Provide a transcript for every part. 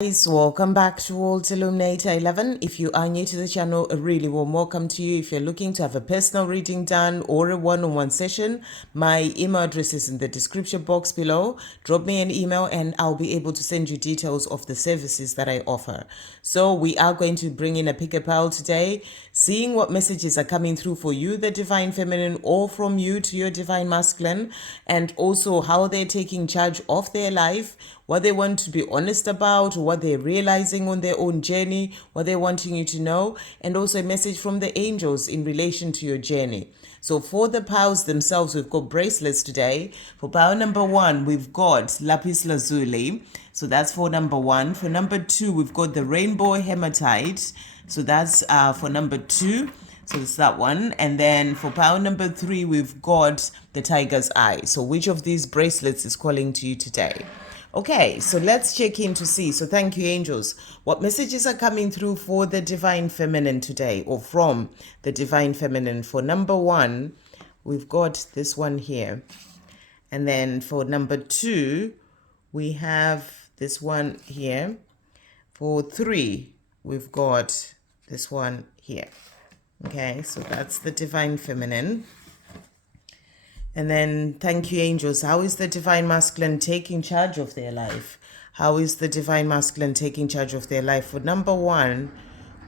Guys, welcome back to World Illuminator 11. If you are new to the channel, a really warm welcome to you. If you're looking to have a personal reading done or a one-on-one session, my email address is in the description box below. Drop me an email and I'll be able to send you details of the services that I offer. So we are going to bring in a pick a pile today, seeing what messages are coming through for you, the divine feminine, or from you to your divine masculine, and also how they're taking charge of their life, what they want to be honest about, what they're realizing on their own journey, what they're wanting you to know, and also a message from the angels in relation to your journey. So for the piles themselves, we've got bracelets today. For pile number 1, we've got lapis lazuli. So that's for number 1. For number 2, we've got the rainbow hematite. So that's for number 2. So it's that one. And then for pile number 3, we've got the tiger's eye. So which of these bracelets is calling to you today? Okay, so let's check in to see. So thank you, angels. What messages are coming through for the divine feminine today, or from the divine feminine? For number 1, we've got this one here. And then for number 2, we have this one here. For 3, we've got this one here. Okay, so that's the divine feminine. And then, thank you, angels. How is the divine masculine taking charge of their life? How is the divine masculine taking charge of their life? For number 1,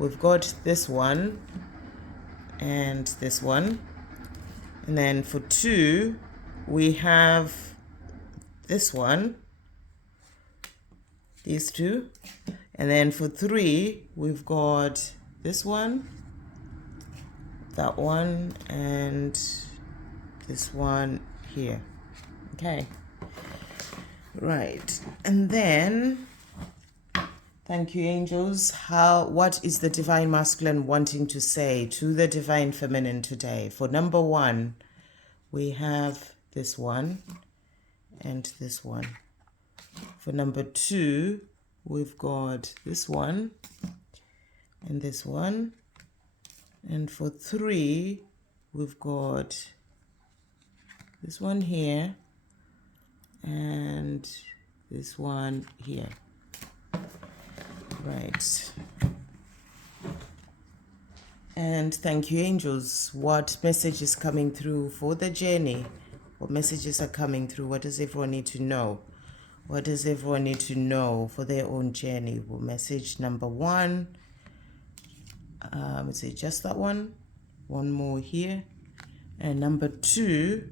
we've got this one and this one. And then for 2, we have this one, these two. And then for 3, we've got this one, that one, and this one here. Okay, right. And then, thank you, angels. What is the divine masculine wanting to say to the divine feminine today? For number 1, we have this one and this one. For number 2, we've got this one and this one. And for 3, we've got this one here and this one here. Right. And thank you, angels. What message is coming through for the journey? What messages are coming through? What does everyone need to know? What does everyone need to know for their own journey? Well, message number 1. Is it just that one? One more here. And number 2,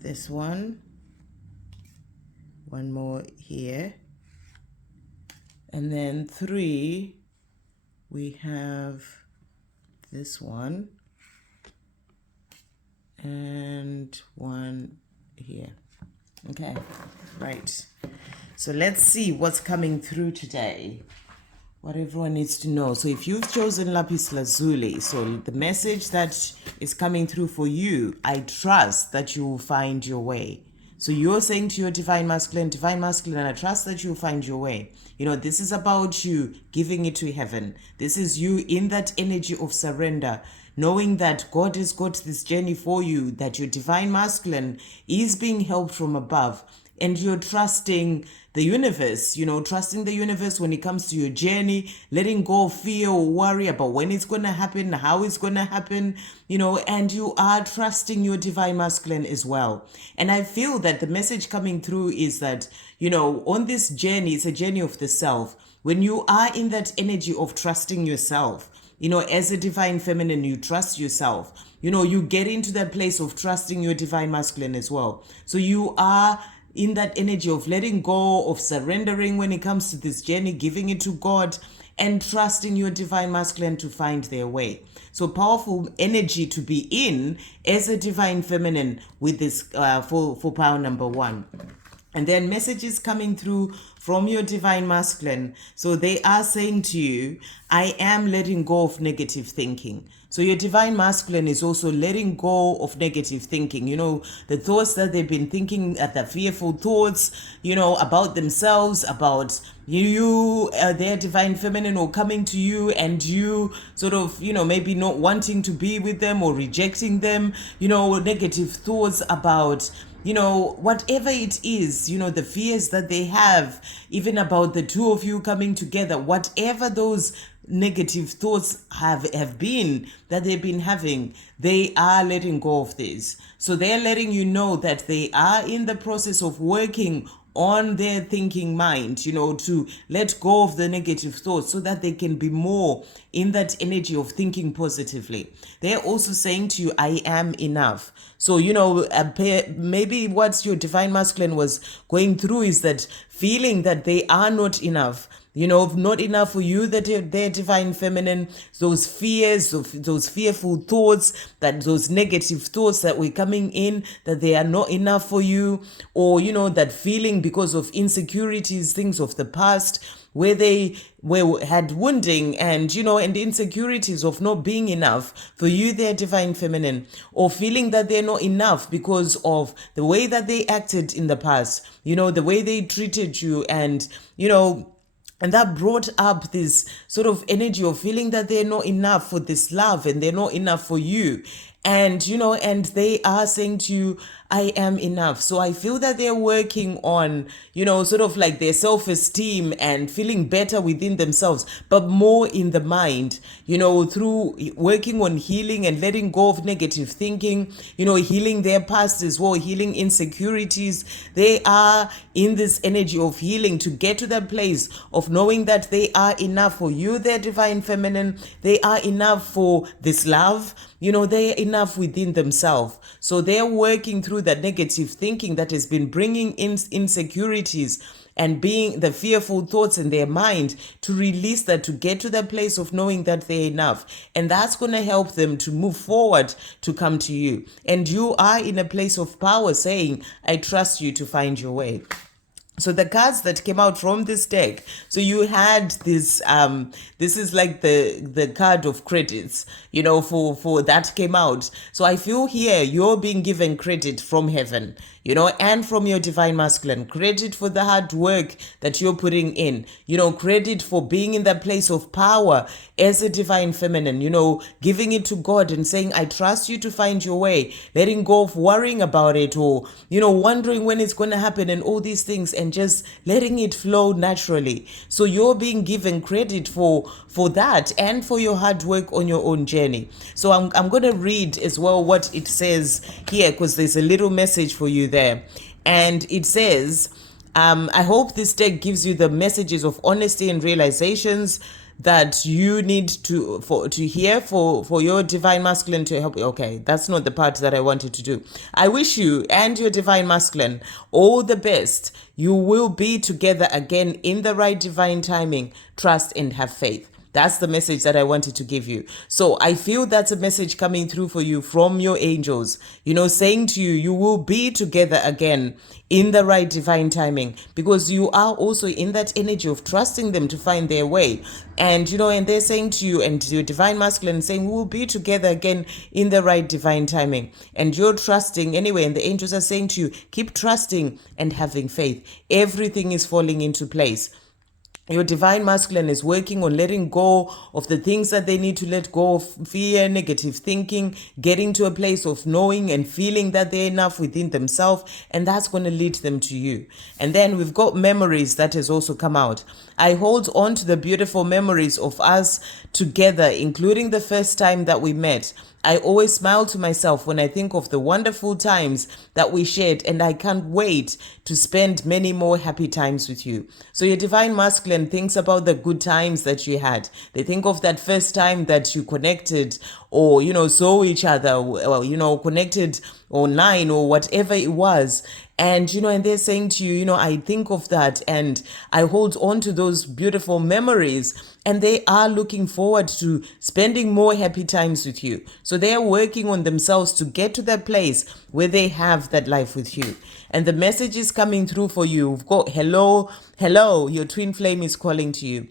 this one, one more here, and then 3, we have this one and one here. Okay, right. So let's see what's coming through today, what everyone needs to know. So if you've chosen lapis lazuli, so the message that is coming through for you, I trust that you will find your way. So you're saying to your divine masculine, I trust that you'll find your way. You know, this is about you giving it to heaven. This is you in that energy of surrender, knowing that God has got this journey for you, that your divine masculine is being helped from above. And you're trusting the universe, trusting the universe when it comes to your journey, letting go of fear or worry about when it's going to happen, how it's going to happen, and you are trusting your divine masculine as well. And I feel that the message coming through is that, on this journey, it's a journey of the self. When you are in that energy of trusting yourself, as a divine feminine, you trust yourself. You get into that place of trusting your divine masculine as well. So you are in that energy of letting go, of surrendering when it comes to this journey, giving it to God, and trusting your divine masculine to find their way. So powerful energy to be in as a divine feminine with this for power number 1. And then messages coming through from your divine masculine. So they are saying to you, I am letting go of negative thinking. So your divine masculine is also letting go of negative thinking. The thoughts that they've been thinking, the fearful thoughts, about themselves, about their divine feminine, or coming to you and you sort of, maybe not wanting to be with them or rejecting them, negative thoughts about whatever it is, the fears that they have, even about the two of you coming together, whatever those negative thoughts have been that they've been having, they are letting go of this. So they're letting you know that they are in the process of working on their thinking mind, to let go of the negative thoughts so that they can be more in that energy of thinking positively. They're also saying to you, I am enough. So, maybe what your divine masculine was going through is that feeling that they are not enough. Not enough for you, that their divine feminine, those fears, those fearful thoughts, those negative thoughts that were coming in, that they are not enough for you, or, that feeling because of insecurities, things of the past, where they had wounding and and insecurities of not being enough for you, their divine feminine, or feeling that they're not enough because of the way that they acted in the past, the way they treated you, and and that brought up this sort of energy of feeling that they're not enough for this love and they're not enough for you. And, and they are saying to you, I am enough. So I feel that they're working on, sort of like their self-esteem and feeling better within themselves, but more in the mind, through working on healing and letting go of negative thinking, healing their past as well, healing insecurities. They are in this energy of healing to get to that place of knowing that they are enough for you, their divine feminine. They are enough for this love. They're enough within themselves. So they're working through that negative thinking that has been bringing in insecurities and being the fearful thoughts in their mind, to release that, to get to that place of knowing that they're enough. And that's going to help them to move forward, to come to you. And you are in a place of power saying, I trust you to find your way. So the cards that came out from this deck, so you had this this is like the card of credits, for that came out. So I feel here you're being given credit from heaven, and from your divine masculine, credit for the hard work that you're putting in, credit for being in that place of power as a divine feminine, giving it to God and saying, I trust you to find your way, letting go of worrying about it, or, wondering when it's going to happen and all these things, and just letting it flow naturally. So you're being given credit for that and for your hard work on your own journey. So I'm going to read as well what it says here, because there's a little message for you there. And it says, I hope this deck gives you the messages of honesty and realizations that you need to hear for your divine masculine to help you. Okay, that's not the part that I wanted to do. I wish you and your divine masculine all the best. You will be together again in the right divine timing. Trust and have faith. That's the message that I wanted to give you. So I feel that's a message coming through for you from your angels, saying to you, you will be together again in the right divine timing, because you are also in that energy of trusting them to find their way. And, and they're saying to you, and your divine masculine saying, we will be together again in the right divine timing. And you're trusting anyway. And the angels are saying to you, keep trusting and having faith. Everything is falling into place. Your divine masculine is working on letting go of the things that they need to let go of, fear, negative thinking, getting to a place of knowing and feeling that they're enough within themselves, and that's going to lead them to you. And then we've got memories that has also come out. I hold on to the beautiful memories of us together, including the first time that we met. I always smile to myself when I think of the wonderful times that we shared, and I can't wait to spend many more happy times with you. So your divine masculine thinks about the good times that you had. They think of that first time that you connected, or, saw each other, or, connected online or whatever it was. And, and they're saying to you, I think of that and I hold on to those beautiful memories, and they are looking forward to spending more happy times with you. So they are working on themselves to get to that place where they have that life with you. And the message is coming through for you. We've got hello, your twin flame is calling to you.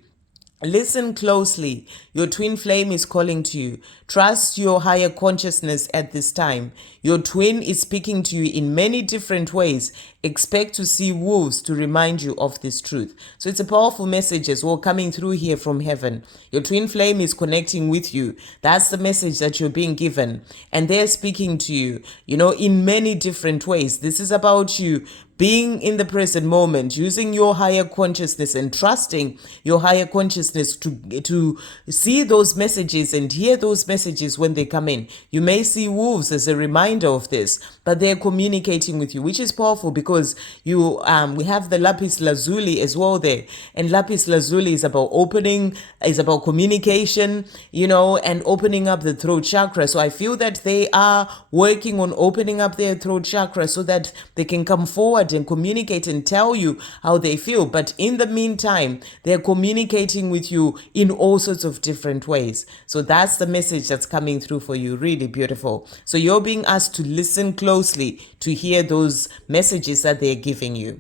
Listen closely. Your twin flame is calling to you. Trust your higher consciousness at this time. Your twin is speaking to you in many different ways. Expect to see wolves to remind you of this truth. So it's a powerful message as well coming through here from heaven. Your twin flame is connecting with you. That's the message that you're being given. And they're speaking to you, in many different ways. This is about you being in the present moment, using your higher consciousness and trusting your higher consciousness to see those messages and hear those messages when they come in. You may see wolves as a reminder of this, but they're communicating with you, which is powerful because we have the lapis lazuli as well there, and lapis lazuli is about about communication, and opening up the throat chakra. So I feel that they are working on opening up their throat chakra so that they can come forward and communicate and tell you how they feel. But in the meantime, they're communicating with you in all sorts of different ways. So that's the message that's coming through for you. Really beautiful. So you're being asked to listen closely to hear those messages that they're giving you.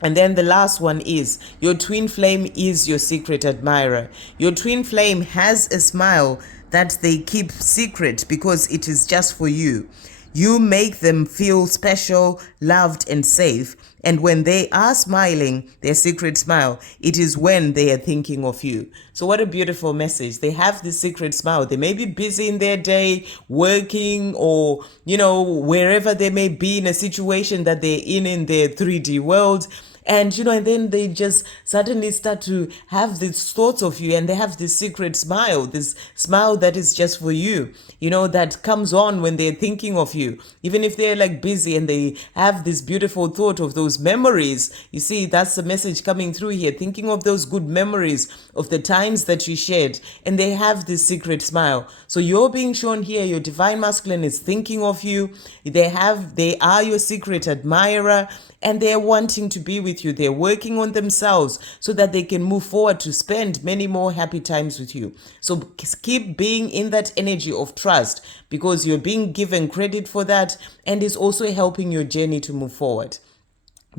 And then the last one is your twin flame is your secret admirer. Your twin flame has a smile that they keep secret because it is just for you. You make them feel special, loved, and safe. And when they are smiling, their secret smile, it is when they are thinking of you. So what a beautiful message. They have this secret smile. They may be busy in their day, working, or, wherever they may be in a situation that they're in their 3D world. And, and then they just suddenly start to have these thoughts of you, and they have this secret smile, this smile that is just for you, that comes on when they're thinking of you. Even if they're like busy and they have this beautiful thought of those memories, you see, that's the message coming through here, thinking of those good memories of the times that you shared, and they have this secret smile. So you're being shown here, your divine masculine is thinking of you. They are your secret admirer, and they're wanting to be with you. They're working on themselves so that they can move forward to spend many more happy times with you. So keep being in that energy of trust, because you're being given credit for that, and it's also helping your journey to move forward.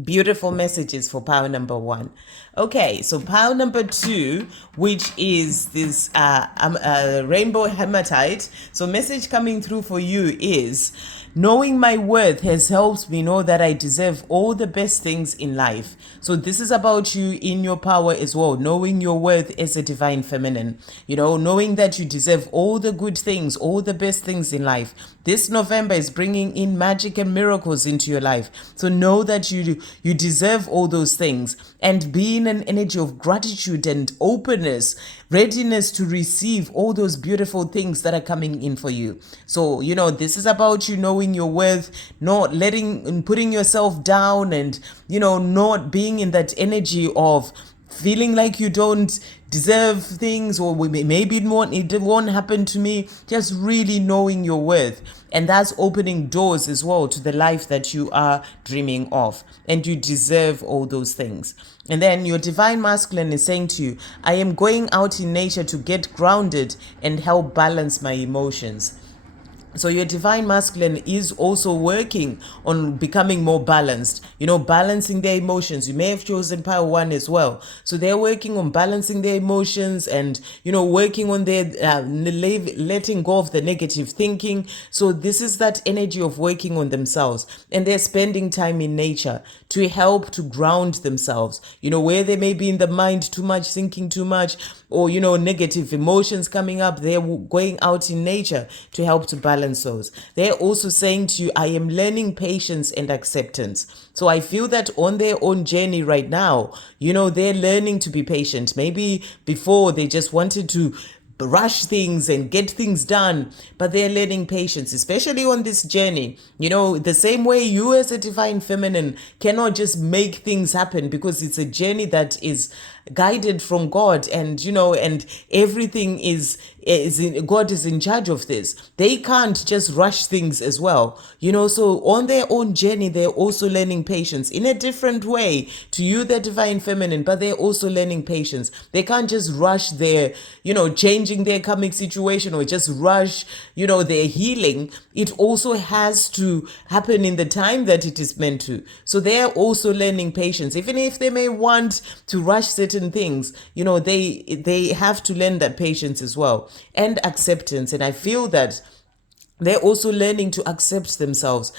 Beautiful messages for pile number 1. Okay, so pile number 2, which is this rainbow hematite. So message coming through for you is, knowing my worth has helped me know that I deserve all the best things in life. So this is about you in your power as well, knowing your worth as a divine feminine, knowing that you deserve all the good things, all the best things in life. This November is bringing in magic and miracles into your life. So know that you deserve all those things, and be in an energy of gratitude and openness, readiness to receive all those beautiful things that are coming in for you. So, this is about you knowing your worth, not putting yourself down, and, not being in that energy of feeling like you don't deserve things, or maybe it won't happen to me. Just really knowing your worth, and that's opening doors as well to the life that you are dreaming of, and you deserve all those things. And then your divine masculine is saying to you, I am going out in nature to get grounded and help balance my emotions. So your divine masculine is also working on becoming more balanced, balancing their emotions. You may have chosen pile 1 as well. So they're working on balancing their emotions and, working on their letting go of the negative thinking. So this is that energy of working on themselves, and they're spending time in nature to help to ground themselves, where they may be in the mind too much, thinking too much, or, negative emotions coming up. They're going out in nature to help to balance those. They're also saying to you, I am learning patience and acceptance. So I feel that on their own journey right now, they're learning to be patient. Maybe before they just wanted to rush things and get things done, but they're learning patience, especially on this journey. The same way you as a divine feminine cannot just make things happen, because it's a journey that is guided from God, and and everything God is in charge of this. They can't just rush things as well, so on their own journey, they're also learning patience in a different way to you, the divine feminine, but they're also learning patience. They can't just rush their, changing their karmic situation, or just rush, their healing. It also has to happen in the time that it is meant to. So they're also learning patience, even if they may want to rush certain certain things, they have to learn that patience as well, and acceptance. And I feel that they're also learning to accept themselves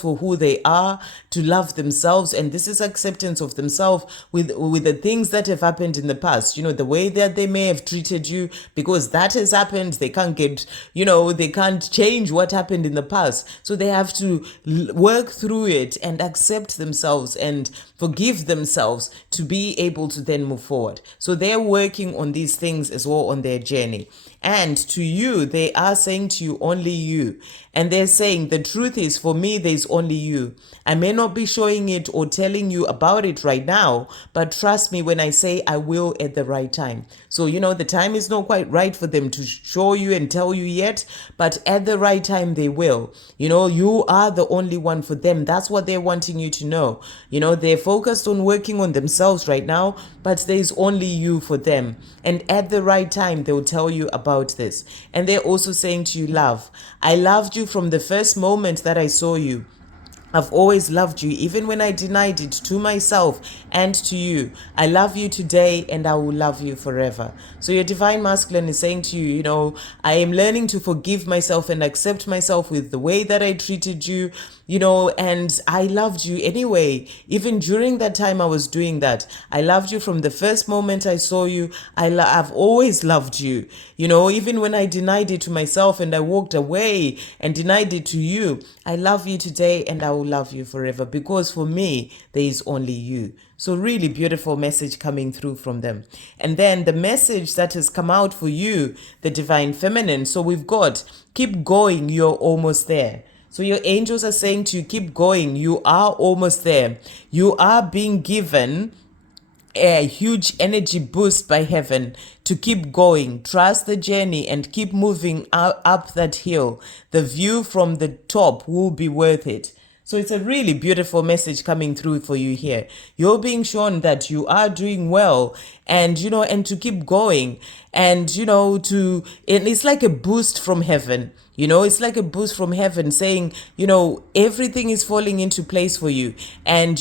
for who they are, to love themselves. And this is acceptance of themselves with the things that have happened in the past, the way that they may have treated you, because that has happened. They can't they can't change what happened in the past. So they have to work through it and accept themselves and forgive themselves to be able to then move forward. So they're working on these things as well on their journey. And to you, they are saying to you, only you. And they're saying, the truth is, for me, there's only you. I may not be showing it or telling you about it right now, but trust me when I say I will at the right time. So, the time is not quite right for them to show you and tell you yet, but at the right time, they will. You are the only one for them. That's what they're wanting you to know. They're focused on working on themselves right now, but there's only you for them. And at the right time, they'll tell you about this. And they're also saying to you, love, I loved you from the first moment that I saw you. I've always loved you, even when I denied it to myself and to you. I love you today and I will love you forever. So your divine masculine is saying to you, I am learning to forgive myself and accept myself with the way that I treated you, and I loved you anyway. Even during that time I was doing that. I loved you from the first moment I saw you. I've always loved you, even when I denied it to myself and I walked away and denied it to you. I love you today and I will love you forever, because for me, there is only you. So really beautiful message coming through from them. And then the message that has come out for you, the divine feminine. So we've got, keep going, you're almost there. So your angels are saying to you, keep going, you are almost there. You are being given a huge energy boost by heaven to keep going. Trust the journey and keep moving up that hill. The view from the top will be worth it. So it's a really beautiful message coming through for you here. You're being shown that you are doing well, and and to keep going, and and it's like a boost from heaven. It's like a boost from heaven saying, everything is falling into place for you. And,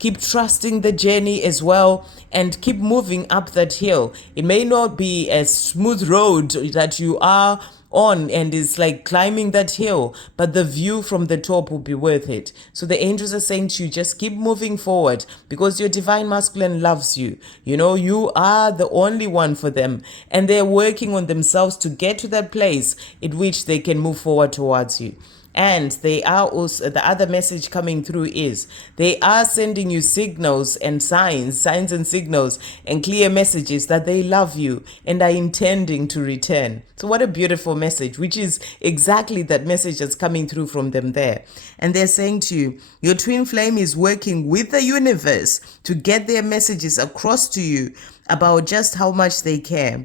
keep trusting the journey as well and keep moving up that hill. It may not be a smooth road that you are on and it's like climbing that hill, but the view from the top will be worth it. So the angels are saying to you, just keep moving forward, because your divine masculine loves you. You are the only one for them, and they're working on themselves to get to that place in which they can move forward towards you. And they are also, the other message coming through is they are sending you signals and signs and signals and clear messages that they love you and are intending to return. So what a beautiful message, which is exactly that message that's coming through from them there. And they're saying to you, your twin flame is working with the universe to get their messages across to you about just how much they care.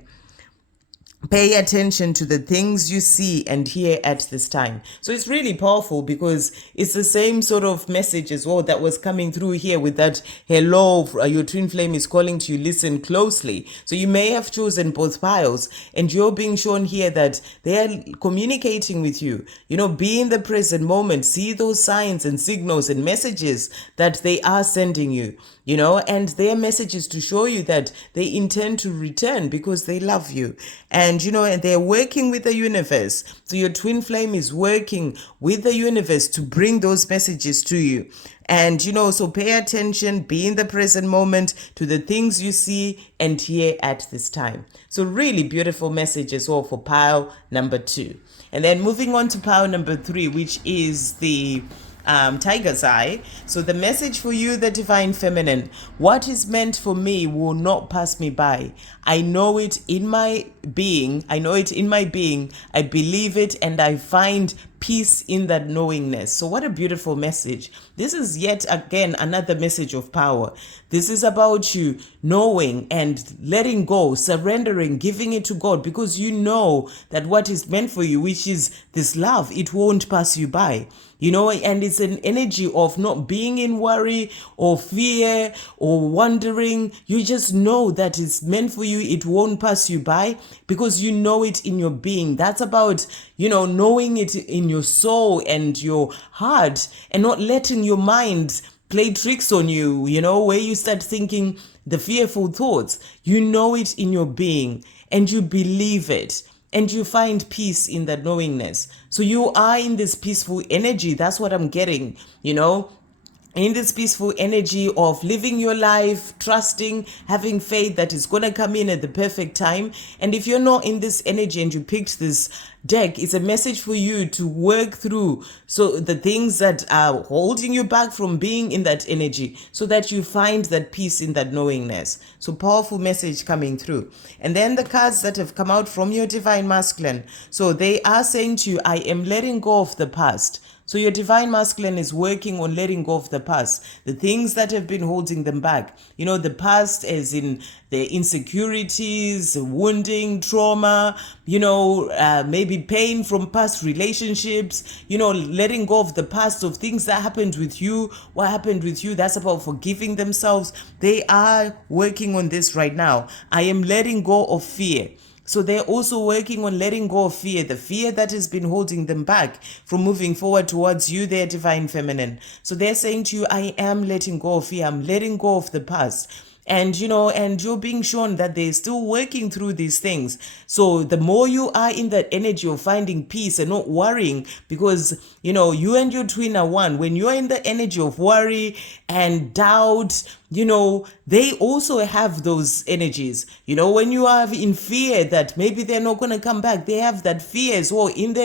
Pay attention to the things you see and hear at this time. So it's really powerful, because it's the same sort of message as well that was coming through here with that, hello, your twin flame is calling to you, listen closely. So you may have chosen both piles, and you're being shown here that they are communicating with you. Be in the present moment, see those signs and signals and messages that they are sending you. And their message is to show you that they intend to return because they love you. And, and they're working with the universe. So your twin flame is working with the universe to bring those messages to you. And, so pay attention, be in the present moment to the things you see and hear at this time. So really beautiful message as well for pile number 2. And then moving on to pile number 3, which is the tiger's eye. So the message for you, the divine feminine, what is meant for me will not pass me by. I know it in my being. I believe it, and I find peace in that knowingness. So what a beautiful message. This is yet again another message of power. This is about you knowing and letting go, surrendering, giving it to God, because you know that what is meant for you, which is this love, it won't pass you by. And it's an energy of not being in worry or fear or wondering. You just know that it's meant for you. It won't pass you by because you know it in your being. That's about, knowing it in your soul and your heart, and not letting your mind play tricks on you, where you start thinking the fearful thoughts. You know it in your being and you believe it. And you find peace in that knowingness. So you are in this peaceful energy. That's what I'm getting, in this peaceful energy of living your life, trusting, having faith that it's going to come in at the perfect time. And if you're not in this energy and you picked this deck, it's a message for you to work through so the things that are holding you back from being in that energy, so that you find that peace in that knowingness. So powerful message coming through. And then the cards that have come out from your divine masculine. So they are saying to you, I am letting go of the past. So your divine masculine is working on letting go of the past, the things that have been holding them back. The past as in the insecurities, wounding, trauma, maybe pain from past relationships, letting go of the past of things that happened with you, what happened with you. That's about forgiving themselves. They are working on this right now. I am letting go of fear. So they're also working on letting go of fear, the fear that has been holding them back from moving forward towards you, their divine feminine. So they're saying to you, I am letting go of fear. I'm letting go of the past. And, and you're being shown that they're still working through these things. So the more you are in that energy of finding peace and not worrying, because, you and your twin are one. When you're in the energy of worry and doubt, they also have those energies. When you are in fear that maybe they're not going to come back, they have that fear as well in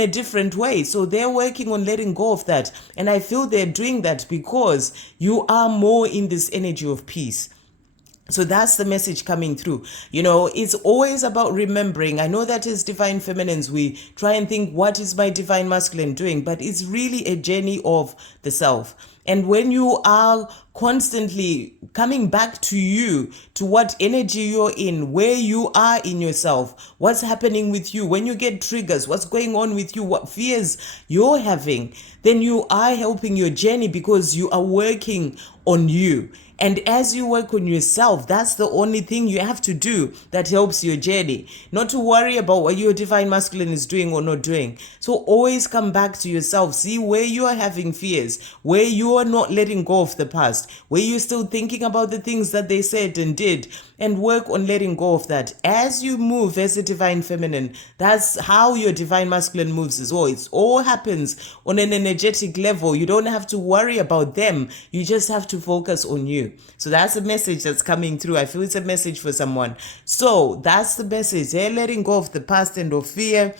a different way. So they're working on letting go of that. And I feel they're doing that because you are more in this energy of peace. So that's the message coming through. It's always about remembering. I know that as divine feminines, we try and think, what is my divine masculine doing? But it's really a journey of the self. And when you are constantly coming back to you, to what energy you're in, where you are in yourself, what's happening with you, when you get triggers, what's going on with you, what fears you're having, then you are helping your journey because you are working on you. And as you work on yourself, that's the only thing you have to do that helps your journey. Not to worry about what your divine masculine is doing or not doing. So always come back to yourself. See where you are having fears, where you are not letting go of the past, where you're still thinking about the things that they said and did, and work on letting go of that. As you move as a divine feminine, that's how your divine masculine moves as well. It all happens on an energetic level. You don't have to worry about them. You just have to focus on you. So that's a message that's coming through. I feel it's a message for someone. So that's the message. They're letting go of the past and of fear.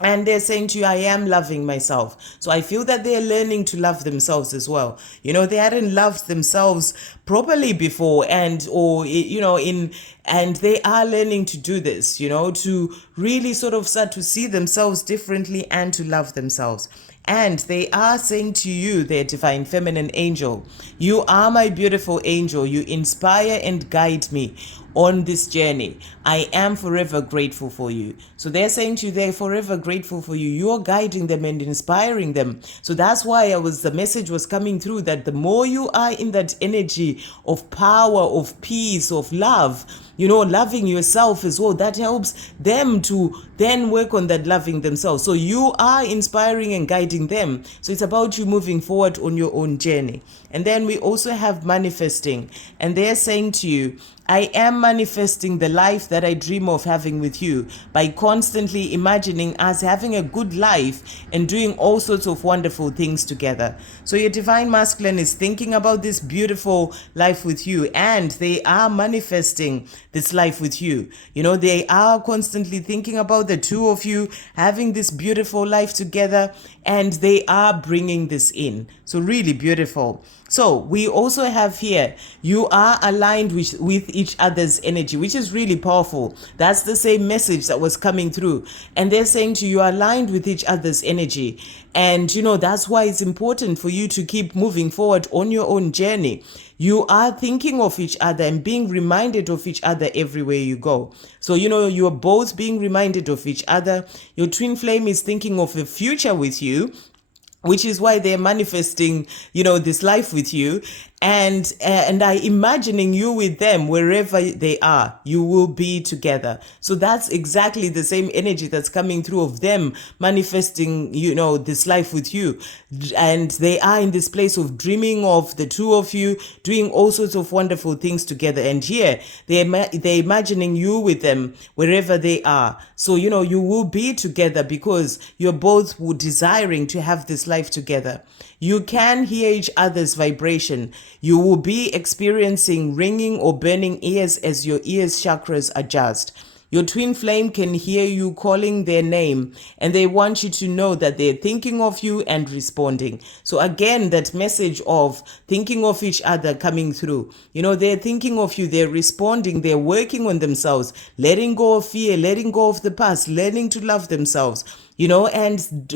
And they're saying to you, I am loving myself. So I feel that they're learning to love themselves as well. They hadn't loved themselves properly before, and they are learning to do this, to really sort of start to see themselves differently and to love themselves. And they are saying to you, their divine feminine angel, you are my beautiful angel. You inspire and guide me on this journey. I am forever grateful for you. So they're saying to you, they're forever grateful for you. You're guiding them and inspiring them. So that's why the message was coming through, that the more you are in that energy of power, of peace, of love, loving yourself as well, that helps them to then work on that loving themselves. So you are inspiring and guiding them. So it's about you moving forward on your own journey. And then we also have manifesting, and they're saying to you, I am manifesting the life that I dream of having with you by constantly imagining us having a good life and doing all sorts of wonderful things together. So your divine masculine is thinking about this beautiful life with you, and they are manifesting this life with you. They are constantly thinking about the two of you having this beautiful life together, and they are bringing this in. So really beautiful. So we also have here, you are aligned with each other's energy, which is really powerful. That's the same message that was coming through. And they're saying to you, you are aligned with each other's energy. And, that's why it's important for you to keep moving forward on your own journey. You are thinking of each other and being reminded of each other everywhere you go. So, you're both being reminded of each other. Your twin flame is thinking of a future with you. which is why they're manifesting, this life with you. And I imagining you with them wherever they are, you will be together. So that's exactly the same energy that's coming through of them manifesting, this life with you. And they are in this place of dreaming of the two of you doing all sorts of wonderful things together. And here they're imagining you with them wherever they are. So, you will be together because you're both desiring to have this life together. You can hear each other's vibration. You will be experiencing ringing or burning ears as your ears chakras adjust. Your twin flame can hear you calling their name, and they want you to know that they're thinking of you and responding. So again, that message of thinking of each other coming through. They're thinking of you, they're responding, they're working on themselves, letting go of fear, letting go of the past, learning to love themselves. And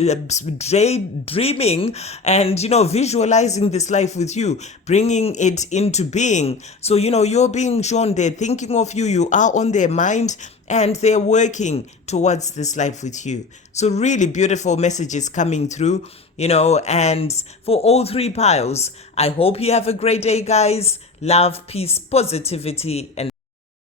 dreaming and, visualizing this life with you, bringing it into being. So, you're being shown they're thinking of you, you are on their mind, and they're working towards this life with you. So really beautiful messages coming through, and for all three piles, I hope you have a great day, guys. Love, peace, positivity, and